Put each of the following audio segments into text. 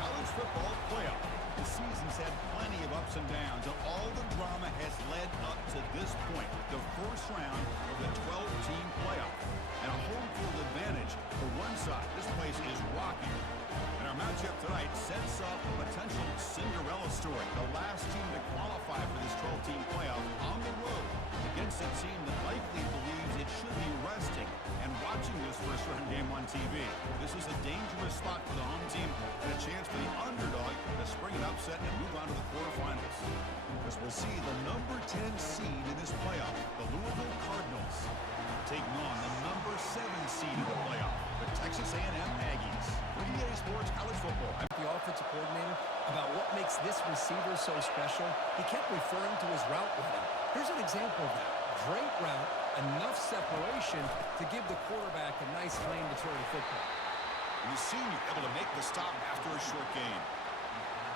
college football playoff. The season's had plenty of ups and downs, and all the drama has led up to this point, the first round of the 12-team playoff. And a home field advantage for one side. This place is rocking. And our matchup tonight sets up a potential Cinderella story. The last team to qualify for this 12-team playoff on the road against a team that likely believes it should be resting and watching this first-round game on TV. This is a dangerous spot for the home team and a chance for the underdog to spring an upset and move on to the quarterfinals. As we'll see the number 10 seed in this playoff, the Louisville Cardinals, taking on the number 7 seed in the playoff, the Texas A&M Aggies. For EA Sports College Football, I'm the offensive coordinator about what makes this receiver so special. He kept referring to his route running. Here's an example of that. Great route, enough separation to give the quarterback a nice lane to throw the football. And the senior able to make the stop after a short gain.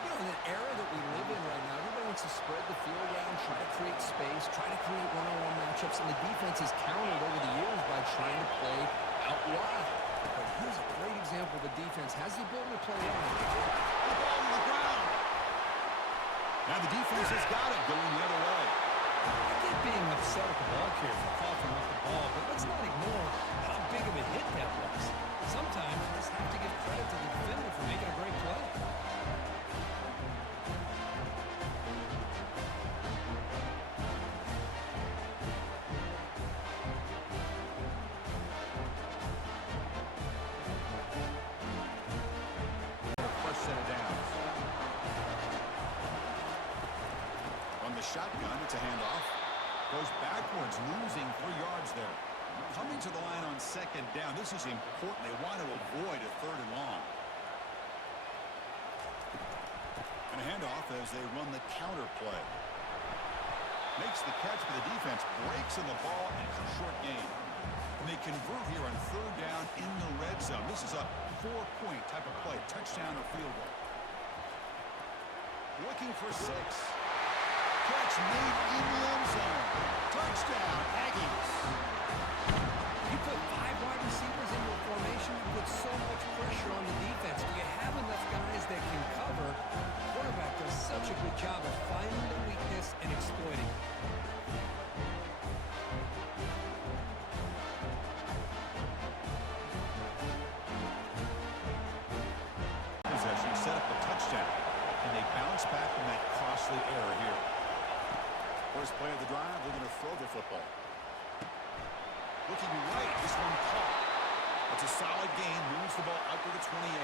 You know, in an era that we live in right now, everybody wants to spread the field around, try to create space, try to create one-on-one matchups, and the defense has countered over the years by trying to play out wide. But here's a great example. The defense has the ability to play wide. The ball on the ground. Now the defense has got it going the other way. I get being upset at the ball carrier for coughing up the ball, but let's not ignore how big of a hit that was. Sometimes you just have to give credit to the defender for making a great play. First set of downs. On the shotgun, it's a handoff. Goes backwards, losing 3 yards there. Coming to the line on second down. This is important. They want to avoid a third and long. And a handoff as they run the counter play. Makes the catch for the defense. Breaks in the ball, and it's a short gain. And they convert here on third down in the red zone. This is a 4-point type of play. Touchdown or field goal. Looking for 6. Catch made in the end zone. Touchdown, Aggies. You put 5 wide receivers in your formation, you put so much pressure on the defense. Do you have enough guys that can cover? The quarterback does such a good job of finding the weakness and exploiting it. Possession set up a touchdown, and they bounce back from that costly error here. First play of the drive, they're going to throw the football. Looking right, this one caught. It's a solid gain, moves the ball up to the 28.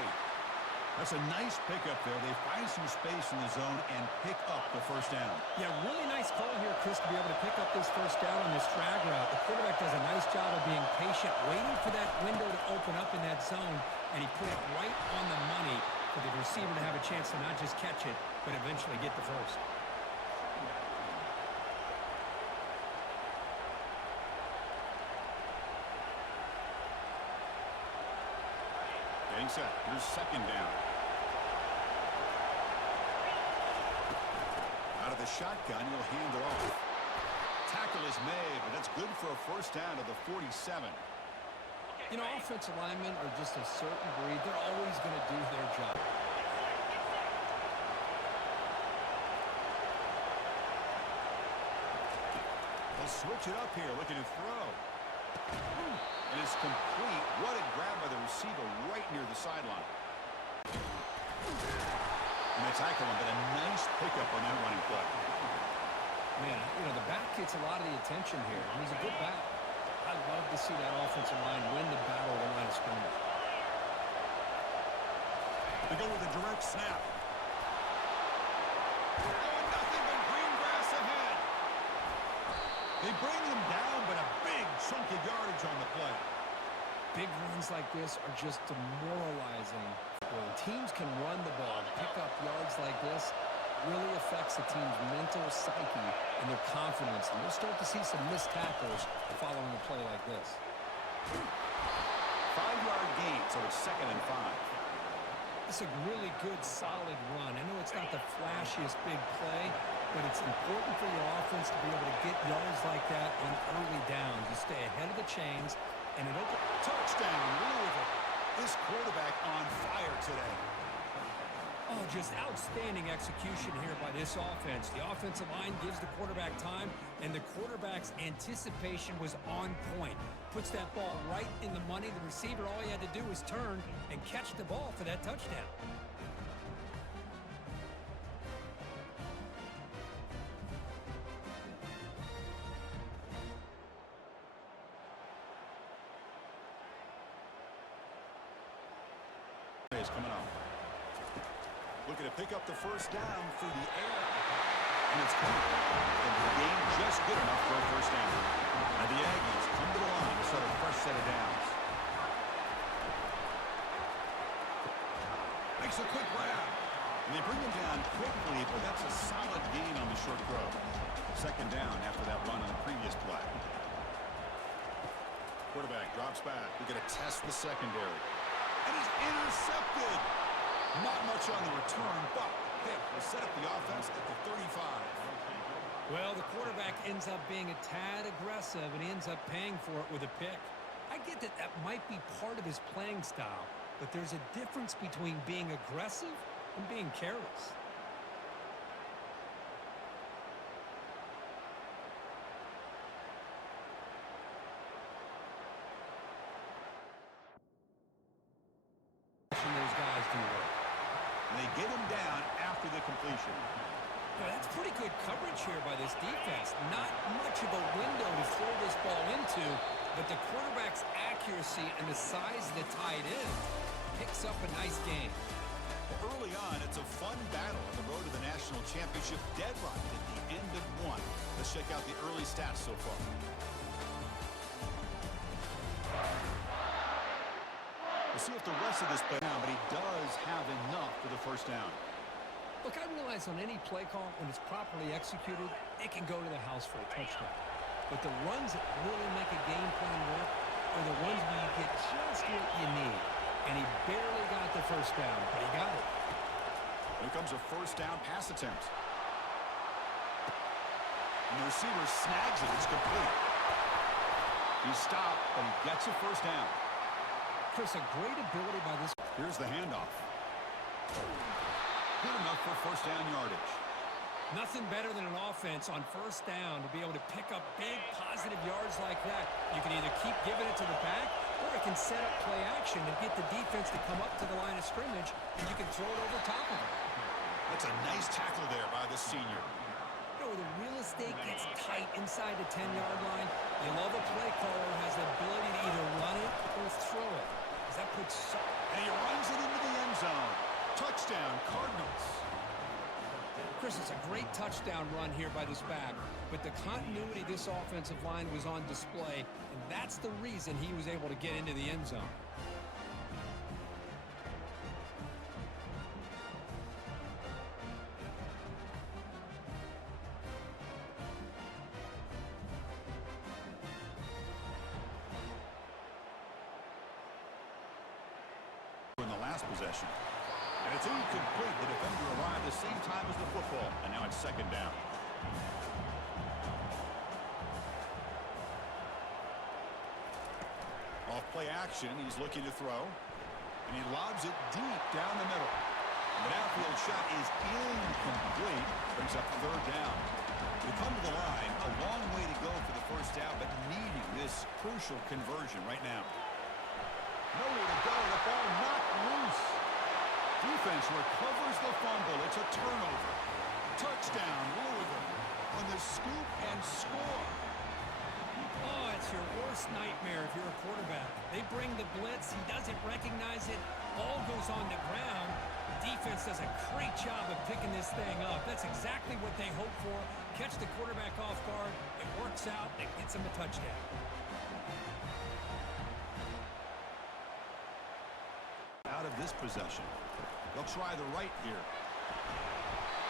That's a nice pickup there. They find some space in the zone and pick up the first down. Yeah, really nice call here, Chris, to be able to pick up this first down on this drag route. The quarterback does a nice job of being patient, waiting for that window to open up in that zone, and he put it right on the money for the receiver to have a chance to not just catch it, but eventually get the first. Getting set. Here's second down. Out of the shotgun, he'll hand it off. Tackle is made, but that's good for a first down to the 47. You know, offensive linemen are just a certain breed. They're always going to do their job. They'll switch it up here, looking to throw. And it's complete. What a grab by the receiver right near the sideline. And they tackle him, but a nice pickup on that running play. Man, you know, the back gets a lot of the attention here, and he's a good back. I love to see that offensive line win the battle of the line of scrimmage. They go with a direct snap. Oh, nothing but green grass ahead. They bring him down, but a big chunk of yardage on the play. Big runs like this are just demoralizing. When teams can run the ball and pick up yards like this, really affects the team's mental psyche and their confidence. And you'll start to see some missed tackles following a play like this. 5-yard gain, so it's 2nd and 5. It's a really good, solid run. I know it's not the flashiest big play, but it's important for your offense to be able to get yards like that on early downs. You stay ahead of the chains, and it opens. Touchdown, Louisville. This quarterback on fire today. just outstanding execution here by this offense. The offensive line gives the quarterback time, and the quarterback's anticipation was on point. Puts that ball right in the money. The receiver, all he had to do was turn and catch the ball for that touchdown. Is coming up. Looking to pick up the first down through the air. And it's coming. And the game just good enough for a first down. And the Aggies come to the line to start a fresh set of downs. Makes a quick grab. And they bring him down quickly, but that's a solid gain on the short throw. Second down after that run on the previous play. Quarterback drops back. We're going to test the secondary. And he's intercepted. Not much on the return, but pick will set up the offense at the 35. Well, the quarterback ends up being a tad aggressive, and he ends up paying for it with a pick. I get that that might be part of his playing style, but there's a difference between being aggressive and being careless. Those guys do work. And they get him down after the completion. Now, that's pretty good coverage here by this defense. Not much of a window to throw this ball into, but the quarterback's accuracy and the size of the tight end picks up a nice game. Early on, it's a fun battle on the road to the national championship, deadlocked at the end of one. Let's check out the early stats so far. We'll see if the rest of this play down, but he does have enough for the first down. Look, I realize on any play call, when it's properly executed, it can go to the house for a touchdown. But the runs that really make a game plan work are the ones where you get just what you need. And he barely got the first down, but he got it. Here comes a first down pass attempt. And the receiver snags it. It's complete. He's stopped, but he gets a first down. Chris, a great ability by this. Here's the handoff. Good enough for first down yardage. Nothing better than an offense on first down to be able to pick up big positive yards like that. You can either keep giving it to the back, or it can set up play action and get the defense to come up to the line of scrimmage, and you can throw it over top of it. That's a nice tackle there by the senior. You know, the real estate gets tight inside the 10-yard line. You love a play caller who has the ability to either run it or throw it. That puts and he runs it into the end zone. Touchdown, Cardinals. Chris, it's a great touchdown run here by this back, but the continuity of this offensive line was on display, and that's the reason he was able to get into the end zone. In the last possession. And it's incomplete. The defender arrived the same time as the football. And now it's second down. Off play action. He's looking to throw. And he lobs it deep down the middle. The downfield shot is incomplete. Brings up third down. We come to the line. A long way to go for the first down, but needing this crucial conversion right now. Nowhere to go. The ball knocked loose. Defense recovers the fumble. It's a turnover. Touchdown, Louisville. On the scoop and score. Oh, it's your worst nightmare if you're a quarterback. They bring the blitz. He doesn't recognize it. Ball goes on the ground. Defense does a great job of picking this thing up. That's exactly what they hope for. Catch the quarterback off guard. It works out. It gets him a touchdown. Out of this possession. They'll try the right here.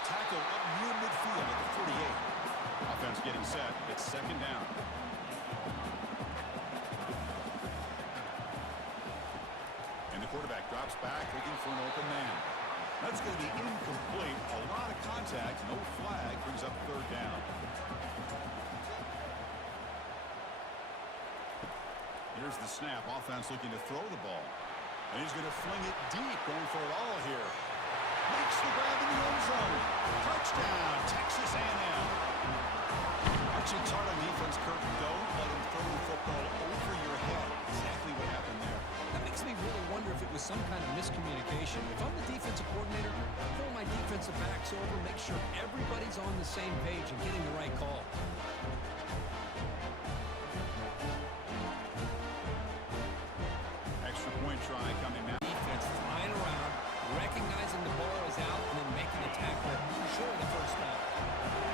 Tackle up near midfield at the 48. Offense getting set. It's second down. And the quarterback drops back looking for an open man. That's going to be incomplete. A lot of contact. No flag. Brings up third down. Here's the snap. Offense looking to throw the ball. And he's going to fling it deep, going for it all here. Makes the some kind of miscommunication. If I'm the defensive coordinator, I pull my defensive backs over, make sure everybody's on the same page and getting the right call. Extra point try coming now. Defense flying around, recognizing the ball is out, and then making a tackle. Sure, the first down.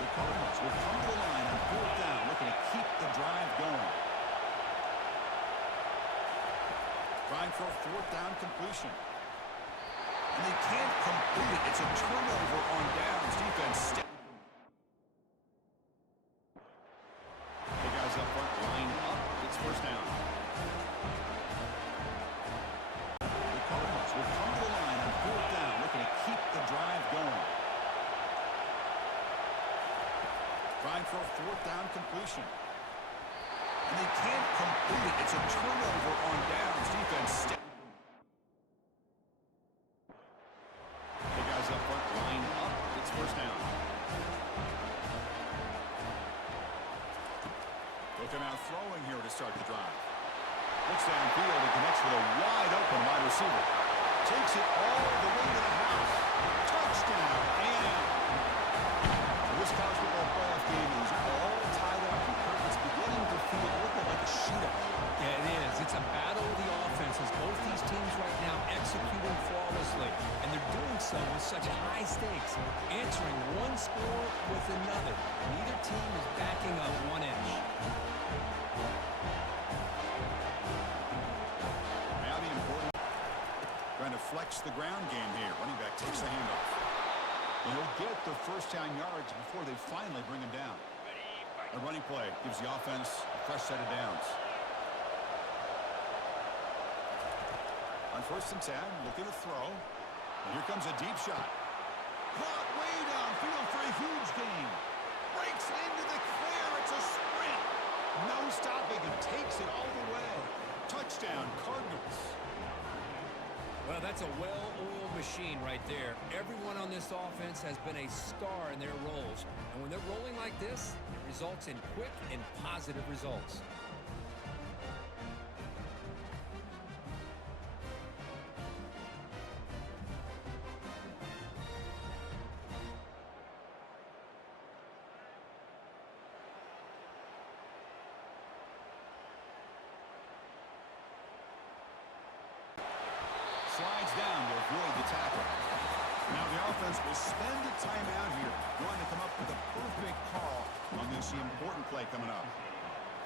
The Cardinals will come to the line on 4th down, looking to keep the drive going. Trying for a 4th down completion. And they can't complete it. It's a turnover on downs. Defense step. The guys up front line up. It's 1st down. The Cardinals will come to the line on 4th down, looking to keep the drive going. Trying for a 4th down completion. And they can't complete it. It's a turnover on downs. Defense step. The guys up front line up. It's 1st down. Looking out throwing here to start the drive. Looks downfield and connects with a wide open wide receiver. Takes it all the way to the house. Touchdown, A&M. This college football playoff game is all tied up, and it's beginning to feel a little bit like a shootout. Yeah, it is. It's a battle of the offenses. Both these teams right now executing flawlessly, and they're doing so with such high stakes, answering one score with another. Neither team is backing up 1 inch. Now the important, trying to flex the ground game here. Running back takes the handoff. And he'll get the 1st down yards before they finally bring him down. A running play gives the offense a fresh set of downs. On 1st and 10, looking to throw. And here comes a deep shot. Caught way downfield for a huge gain. Breaks into the clear. It's a sprint. No stopping and takes it all the way. Touchdown, Cardinals. Well, that's a well-oiled machine right there. Everyone on this offense has been a star in their roles. And when they're rolling like this, it results in quick and positive results. Slides down to avoid the tackle. Now the offense will spend a timeout here, trying to come up with a perfect call on this important play coming up.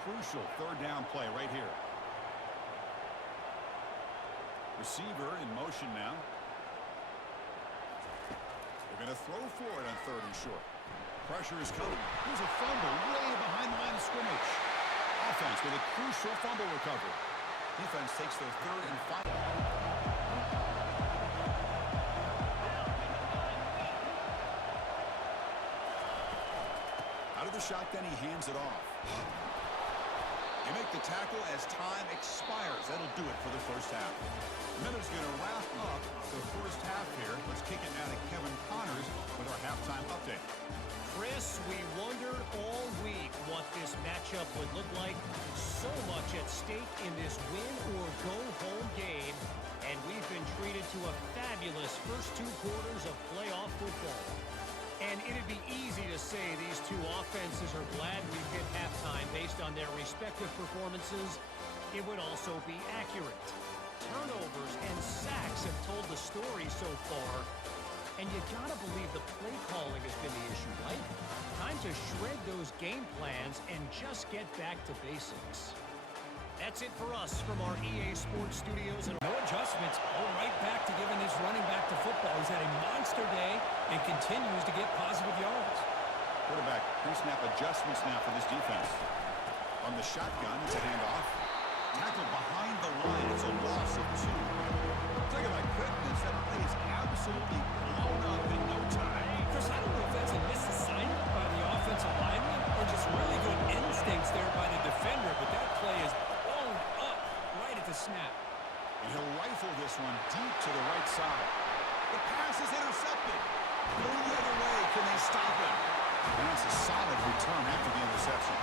Crucial 3rd down play right here. Receiver in motion now. They're going to throw for it on 3rd and short. Pressure is coming. Here's a fumble way behind the line of scrimmage. Offense with a crucial fumble recovery. Defense takes their 3rd and final. Out of the shotgun, he hands it off. They make the tackle as time expires. That'll do it for the 1st half. Miller's going to wrap up the 1st half here. Let's kick it now to Kevin Connors with our halftime update. Chris, we wondered all week what this matchup would look like. So much at stake in this win-or-go-home game, and we've been treated to a fabulous first 2 quarters of playoff football. And it'd be easy to say these two offenses are glad we've hit halftime based on their respective performances. It would also be accurate. Turnovers and sacks have told the story so far. And you gotta believe the play calling has been the issue, right? Time to shred those game plans and just get back to basics. That's it for us from our EA Sports Studios. And No adjustments. Go right back to giving this running back to football. He's had a monster day and continues to get positive yards. Quarterback pre-snap adjustments now for this defense. On the shotgun, it's a handoff. Tackled behind the line. It's a loss of 2. Talk about quickness. That play is absolutely blown up in no time. Chris, I don't know if that's a misassignment by the offensive lineman or just really good instincts there by the defender, but that play is blown up right at the snap. And he'll rifle this one deep to the right side. The pass is intercepted. Going the other way. Can they stop him? And that's a solid return after the interception.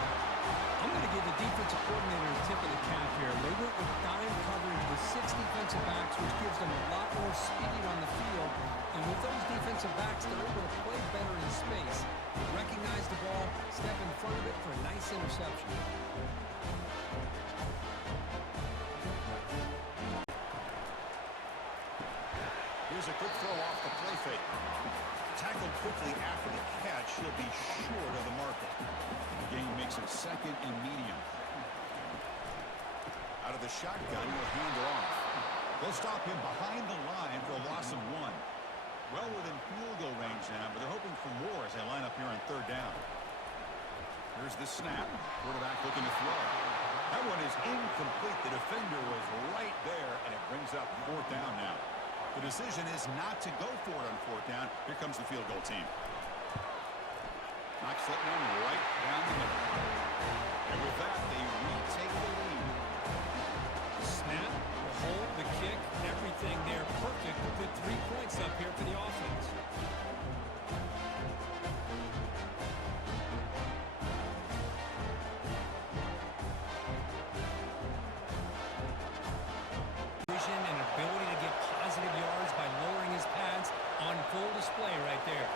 I'm going to give the defense defensive coordinator tip of the cap here. They went with dime coverage with 6 defensive backs, which gives them a lot more speed on the field. And with those defensive backs, they're able to play better in space. They recognize the ball, step in front of it for a nice interception. Here's a quick throw off the play fake. Tackled quickly after the catch. He'll be short of the marker. The game makes it second and medium. Out of the shotgun, he'll hand it off. They'll stop him behind the line for a loss of 1. Well within field goal range now, but they're hoping for more as they line up here on 3rd down. Here's the snap. Quarterback looking to throw. That one is incomplete. The defender was right there, and it brings up 4th down now. The decision is not to go for it on 4th down. Here comes the field goal team. Knocks that one right down the middle. And with that, they retake the lead. Snap, the hold, the kick, everything there perfect to put 3 points up here for the offense. Vision and ability to get positive yards by lowering his pads on full display right there.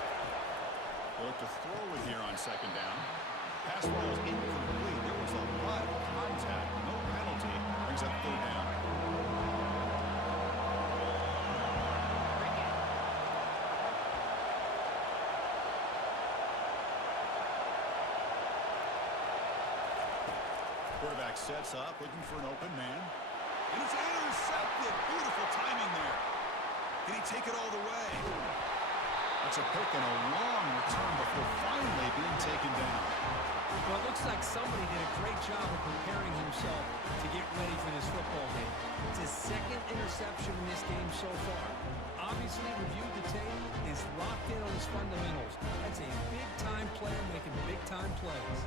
They'll look to throw it here on 2nd down. Pass ball is incomplete. There was a lot of contact. No penalty. Brings up 3rd down. Quarterback sets up, looking for an open man. And it's intercepted. Beautiful timing there. Can he take it all the way? That's a pick and a long return before finally being taken down. Well, it looks like somebody did a great job of preparing himself to get ready for this football game. It's his 2nd interception in this game so far. Obviously, reviewed the tape, is locked in on his fundamentals. That's a big-time player making big-time plays.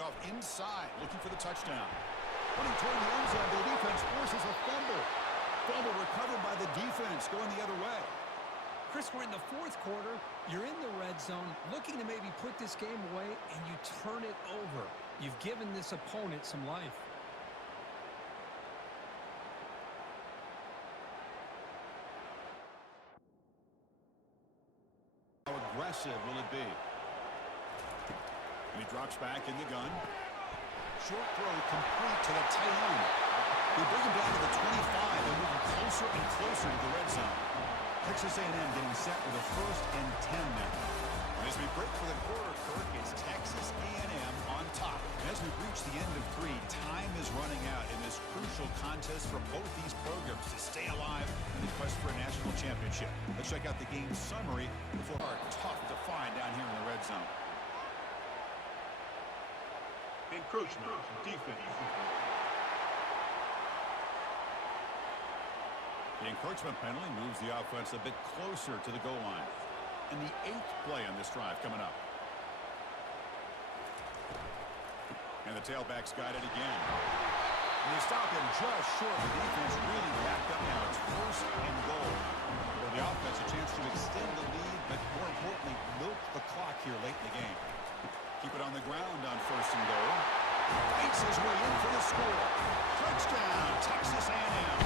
Off inside, looking for the touchdown. Running toward the end zone, the defense forces a fumble. Fumble recovered by the defense, going the other way. Chris, we're in the 4th quarter. You're in the red zone, looking to maybe put this game away, and you turn it over. You've given this opponent some life. How aggressive will it be? And he drops back in the gun. Short throw complete to the tight end. They bring him down to the 25 and move him closer and closer to the red zone. Texas A&M getting set with a 1st and 10 now. And as we break for the quarter, Kirk, it's Texas A&M on top. And as we reach the end of 3, time is running out in this crucial contest for both these programs to stay alive in the quest for a national championship. Let's check out the game summary before our tough to find down here in the red zone. Encroachment, defense. The encroachment penalty moves the offense a bit closer to the goal line. And the 8th play on this drive coming up. And the tailback's got it again. And they stop him just short. The defense really backed up now. It's 1st and goal. For the offense, a chance to extend the lead, but more importantly, milk the clock here late in the game. Keep it on the ground on 1st and goal. Fights his way in for the score. Touchdown, Texas A&M.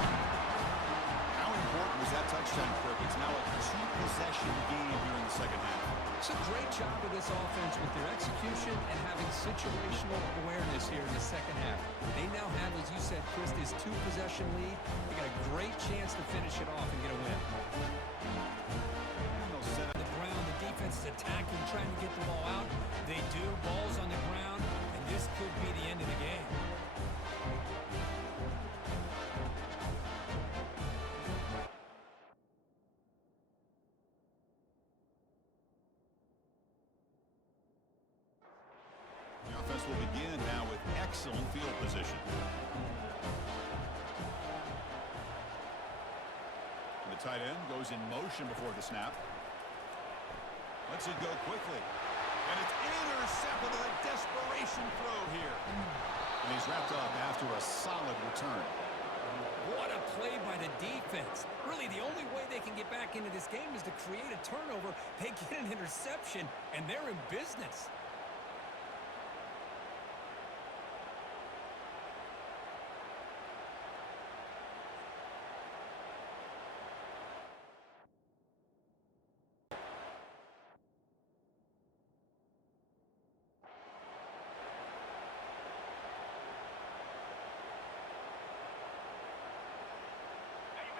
How important was that touchdown, Kirk? It's now a 2-possession game here in the 2nd half. It's a great job of this offense with their execution and having situational awareness here in the 2nd half. They now have, as you said, Chris, this 2-possession lead. They got a great chance to finish it off and get a win. On the ground, the defense is attacking, trying to get the ball out. They do. Ball's on the ground, and this could be the end of the game. The offense will begin now with excellent field position. And the tight end goes in motion before the snap. Lets it go quickly. And it's intercepted with a desperation throw here. And he's wrapped up after a solid return. What a play by the defense. Really, the only way they can get back into this game is to create a turnover. They get an interception, and they're in business.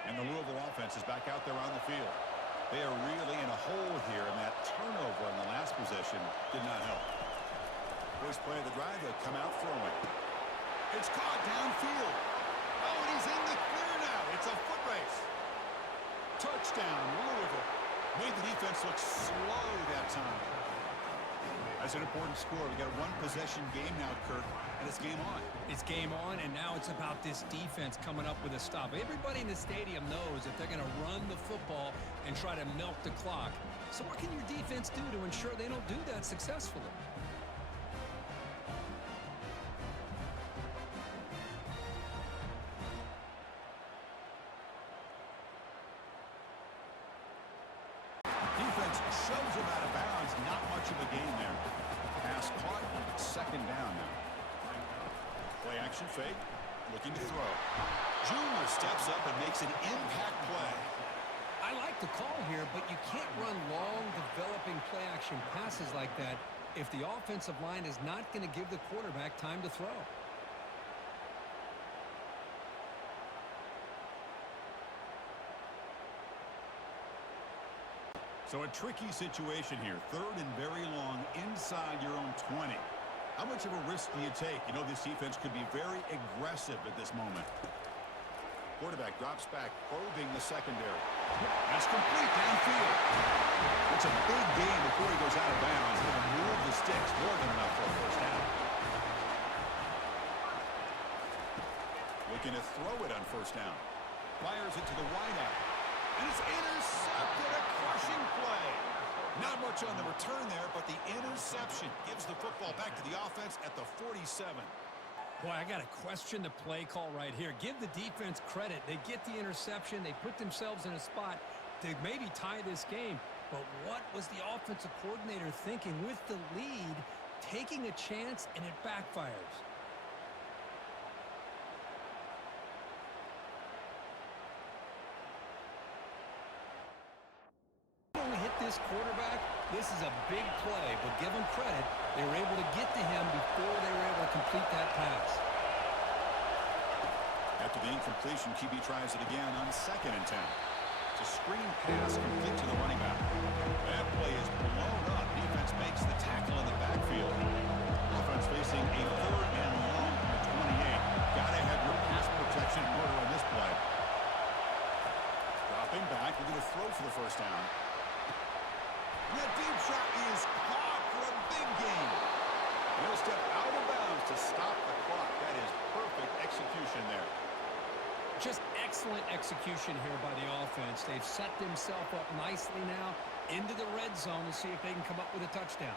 And the Louisville offense is back out there on the field. They are really in a hole here, and that turnover in the last possession did not help. First play of the drive, they come out throwing. It's caught downfield. Oh, and he's in the clear now. It's a foot race. Touchdown, Louisville. Made the defense look slow that time. That's an important score. We got a one-possession game now, Kirk, and it's game on. It's game on, and now it's about this defense coming up with a stop. Everybody in the stadium knows that they're going to run the football and try to milk the clock. So what can your defense do to ensure they don't do that successfully? Defense shoves him out of bounds. Not much of a gain there. Pass caught. Second down now. Play action fake. Looking to throw. Junior steps up and makes an impact play. I like the call here, but you can't run long, developing play-action passes like that if the offensive line is not going to give the quarterback time to throw. So a tricky situation here. Third and very long inside your own 20. How much of a risk do you take? You know this defense could be very aggressive at this moment. Quarterback drops back, probing the secondary. That's complete downfield. It's a big gain before he goes out of bounds. He'll move the sticks more than enough for a first down. Looking to throw it on first down. Fires it to the wideout. And it's intercepted, a crushing play. Not much on the return there, but the interception gives the football back to the offense at the 47. Boy, I got to question the play call right here. Give the defense credit. They get the interception. They put themselves in a spot to maybe tie this game. But what was the offensive coordinator thinking with the lead, taking a chance, and it backfires? Hit this quarterback. This is a big play, but give them credit. They were able to get to him before they were able to complete that pass. After the incompletion, QB tries it again on 2nd and 10. It's a screen pass complete to the running back. That play is blown up. Defense makes the tackle in the backfield. Offense facing a 3rd and long from the 28. Gotta have your pass protection in order on this play. Dropping back, looking to throw for the first down. The deep shot is caught for a big gain. He'll step out of bounds to stop the clock. That is perfect execution there. Just excellent execution here by the offense. They've set themselves up nicely now into the red zone to see if they can come up with a touchdown.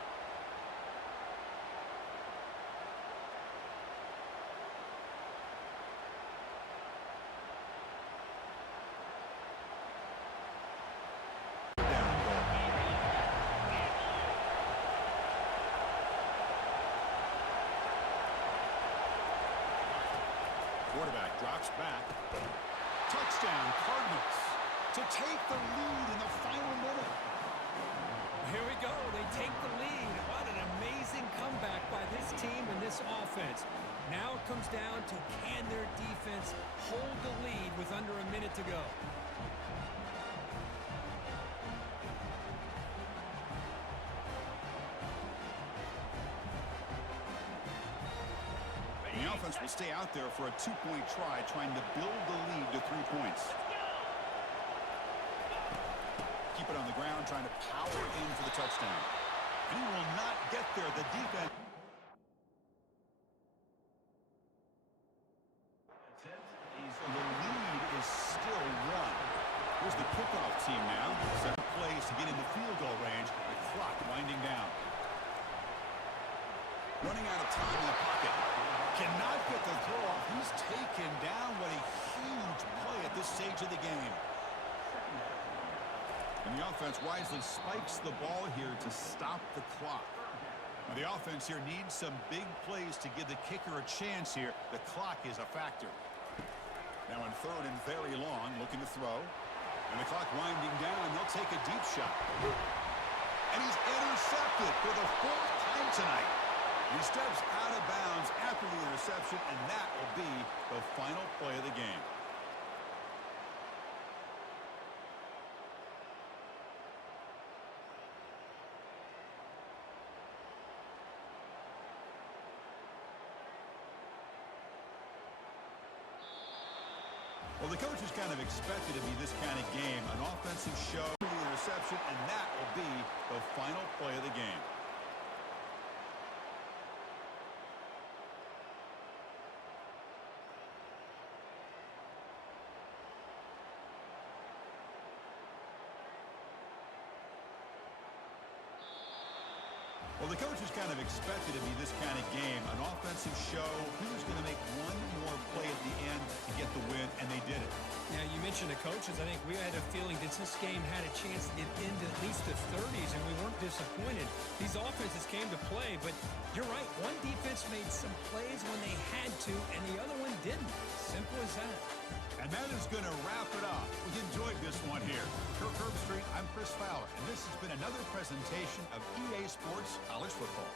Quarterback drops back. Touchdown, Cardinals, to take the lead in the final minute. Here we go. They take the lead. What an amazing comeback by this team and this offense. Now it comes down to can their defense hold the lead with under a minute to go. The offense will stay out there for a 2-point try, trying to build the lead to 3 points. Keep it on the ground, trying to power in for the touchdown. And he will not get there. The defense. The lead is still 1. Here's the kickoff team now. 7 plays to get into field goal range. The clock winding down. Running out of time in the pocket. Cannot get the throw off. He's taken down. What a huge play at this stage of the game. And the offense wisely spikes the ball here to stop the clock. Now the offense here needs some big plays to give the kicker a chance here. The clock is a factor. Now on 3rd and very long, looking to throw. And the clock winding down. They'll take a deep shot. And he's intercepted for the 4th time tonight. He steps out of bounds after the interception, and that will be the final play of the game. Well, the coaches kind of expected to be this kind of game, an offensive show, the interception, and that will be the final play of the game. Well, the coaches kind of expected to be this kind of game, an offensive show. Who's going to make one more play at the end to get the win, and they did it. Now, you mentioned the coaches. I think we had a feeling that this game had a chance to get into at least the 30s, and we weren't disappointed. These offenses came to play, but you're right. One defense made some plays when they had to, and the other one didn't. Simple as that. And that is going to wrap it up. We enjoyed this one here. For Kirk Herbstreit, I'm Chris Fowler, and this has been another presentation of EA Sports College Football.